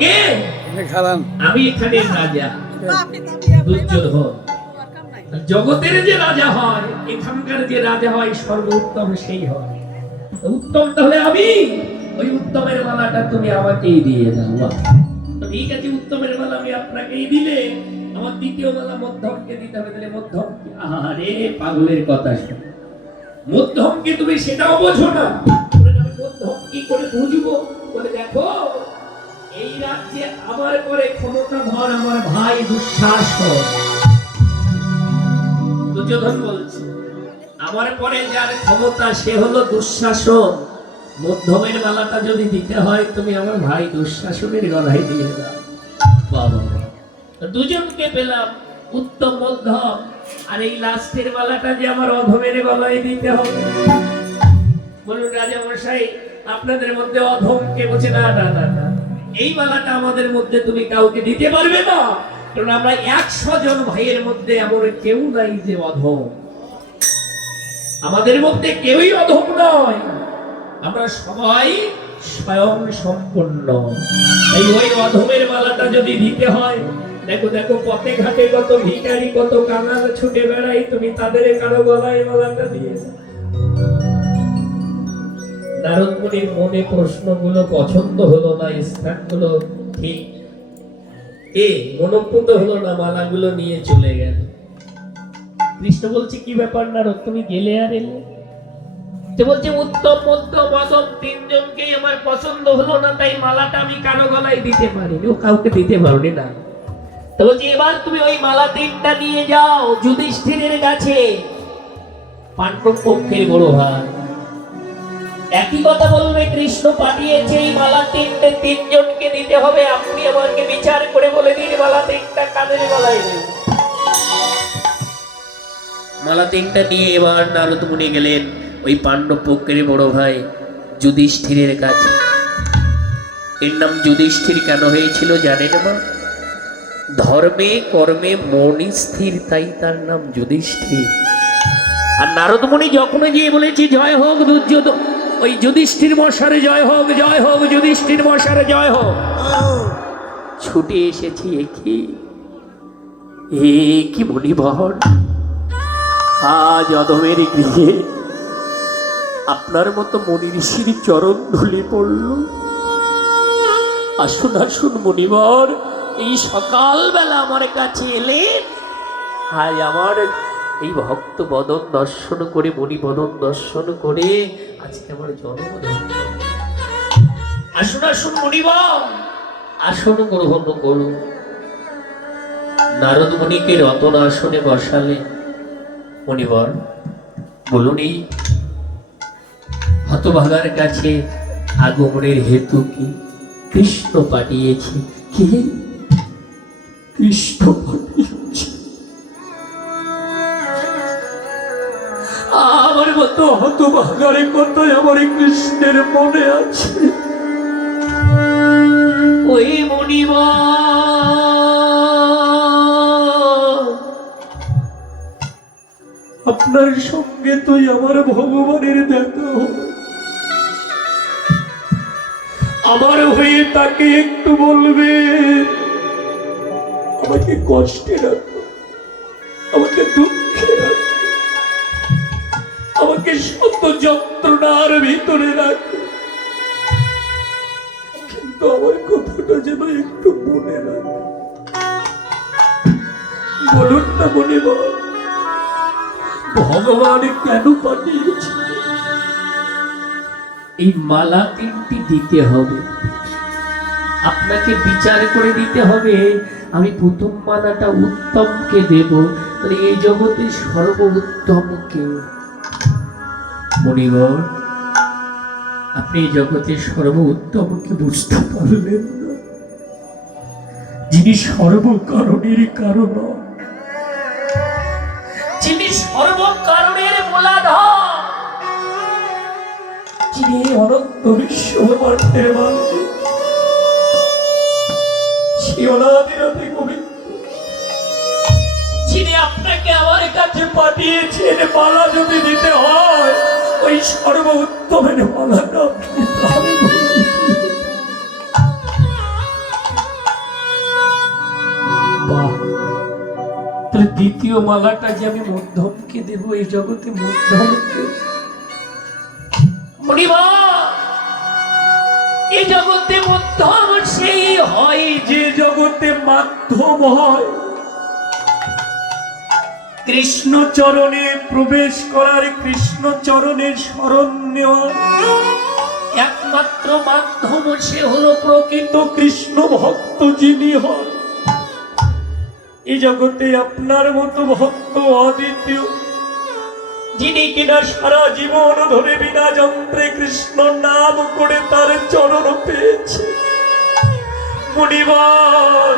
কে? আমি এখানে রাজা দুর্যোধন। জগতের যে রাজা হয়, এখানকার যে রাজা হয় সর্বোত্তম সেই হয়। উত্তম তাহলে আমি, ওই উত্তমের মালাটা তুমি আমাকেই দিয়ে দাও। ঠিক আছে, উত্তমের মালা আমি আপনাকেই দিলে আমার দ্বিতীয় মালা মধ্যমকে দিতে হবে। তাহলে মধ্যমকে, আরে পাগলের কথা শোন, মধ্যমকে তুমি সেটাও বোঝো না। আমি মধ্যম কি করে বুঝবো? বলে দেখো, এই রাজ্যে আমার পরে ক্ষমতাধর আমার ভাই দুঃশাসন। দুর্যোধন বলছে আমার পরে যার ক্ষমতা সে হলো দুঃশাসন। মধ্যমের মালাটা যদি দিতে হয় তুমি আমার ভাই দুঃশাসনের গলায় দিয়ে দাও। বাবা, দুজনকে পেলাম, উত্তম মধ্যম, আর এই লাস্টের মালাটা যে আমার অধমের গলায় দিতে হবে। বলুন রাজা মশাই, আপনাদের মধ্যে অধম কে? বলছে না না না না, এই মালাটা আমাদের মধ্যে তুমি কাউকে দিতে পারবে না, কারণ আমরা 100 জন ভাইয়ের মধ্যে এমন কেউ নাই যে অধম। আমাদের মধ্যে কেউই অধম নয়, আমরা সবাই স্বয়ং সম্পন্ন। এই ওই অধমের মালাটা যদি দিতে হয়, দেখো দেখো পথে ঘাটে কত ভিখারি কত কাঙাল ছুটে বেড়াই, তুমি তাদের কারো গলায় মালাটা দিয়ে দাও। নারদ মুনির মনে প্রশ্নগুলো পছন্দ হলো না, স্থানগুলো ঠিক মনোপুত হলো না, মালাগুলো নিয়ে চলে গেল। কৃষ্ণ বলছে কি ব্যাপার নারদ, তুমি গেলে আর এলে? তো বলছে উত্তম মধ্যম অধম তিনজনকেই আমার পছন্দ হলো না, তাই মালাটা আমি কারো গলায় দিতে পারিনি। ও কাউকে দিতে পারবে না। তো বলছে এবার তুমি ওই মালা তিনটা নিয়ে যাও যুধিষ্ঠিরের কাছে, পাণ্ডব পক্ষের বড় ভাই। একই কথা বলবে, কৃষ্ণ পাঠিয়েছে এই মালা তিনটে তিনজনকে দিতে হবে, আপনি আমাকে বিচার করে বলে দিন মালা তিনটা কাদের গলায় দেব। মালা তিনটা নিয়ে এবার নারদ মুনি গেলেন ওই পাণ্ডব পক্ষের বড় ভাই যুধিষ্ঠিরের কাছে। এর নাম যুধিষ্ঠির কেন হয়েছিল জানেন মা? ধর্মে কর্মে মন স্থির, তাই তার নাম যুধিষ্ঠির। আর নারদ মুনি যখন গিয়ে বলেছি জয় হোক দুর্যোধন, ওই যুধিষ্ঠির মশারে জয় হোক, জয় হোক যুধিষ্ঠির মশারে জয় হোক, ছুটে এসেছি। কি মণিবর, আজ অধমের গৃহে আপনার মতো মনি ঋষির চরণ ধুলি পড়ল। আসুন আসুন মণিবর, এই সকালবেলা আমার কাছে এলেন, আজ আমার এই ভক্ত বদন দর্শন করে, মণি বদন দর্শন করে আজকে আমার জন্মদিন। আসুন আসুন মণিবর, আসন গ্রহণ করুন। নারদ মুনিকে রতন আসনে বসালে। মণিবর বলুন, এই হতভাগার কাছে আগমনের হেতু কি? কৃষ্ণ পাঠিয়েছে। কি? কৃষ্ণ পাঠিয়েছে? আমার মতো হতভাগার কথাই আমার কৃষ্ণের মনে আছে। ওই মণিবর, আপনার সঙ্গে তো আমার ভগবানের দেখা হবে, আমার হয়ে তাকে একটু বলবে আমাকে কষ্টে রাখো, আমাকে দুঃখে রাখো, আমাকে শত যন্ত্রণার ভিতরে রাখো, কিন্তু আমার কথাটা যেন একটু মনে রাখো। বলুন না মণিবর, ভগবান কেন পাঠিয়েছে? এই মালা তিনটি দিতে হবে, আপনাকে বিচার করে দিতে হবে। আমি প্রথম মালাটা উত্তমকে দেব, তাহলে এই জগতে সর্বোত্তমকে। মণিবর, আপনি এই জগতে সর্বোত্তমকে বুঝতে পারলেন না, যিনি সর্বকারণের কারণ, যিনি সর্বকারণের মূলাধার, যিনি অনন্ত বিশ্ব ব্রহ্মাণ্ডের মালিক, শিবনাদিরাধি গোবিন্দ, যিনি আপনাকে আমার কাছে পাঠিয়েছেন। মালা যদি দিতে হয় ওই সর্বোত্তমের মালাটা আপনি তাহলে দ্বিতীয় মালাটা যে আমি মধ্যমকে দেব, এই জগতে মধ্যমকে। এই জগতে মধ্যম সেই হয় যে জগতে মাধ্যম হয়। কৃষ্ণ চরণে প্রবেশ করার, কৃষ্ণ চরণের শরণ নেওয়ার একমাত্র মাধ্যম সে হলো প্রকৃত কৃষ্ণ ভক্ত যিনি হন। এই জগতে আপনার মতো ভক্ত অদ্বিতীয়, যিনি কিনা সারা জীবন ধরে বিনা যন্ত্রে কৃষ্ণ নাম করে তার চরণ পেয়েছে। মুনিবর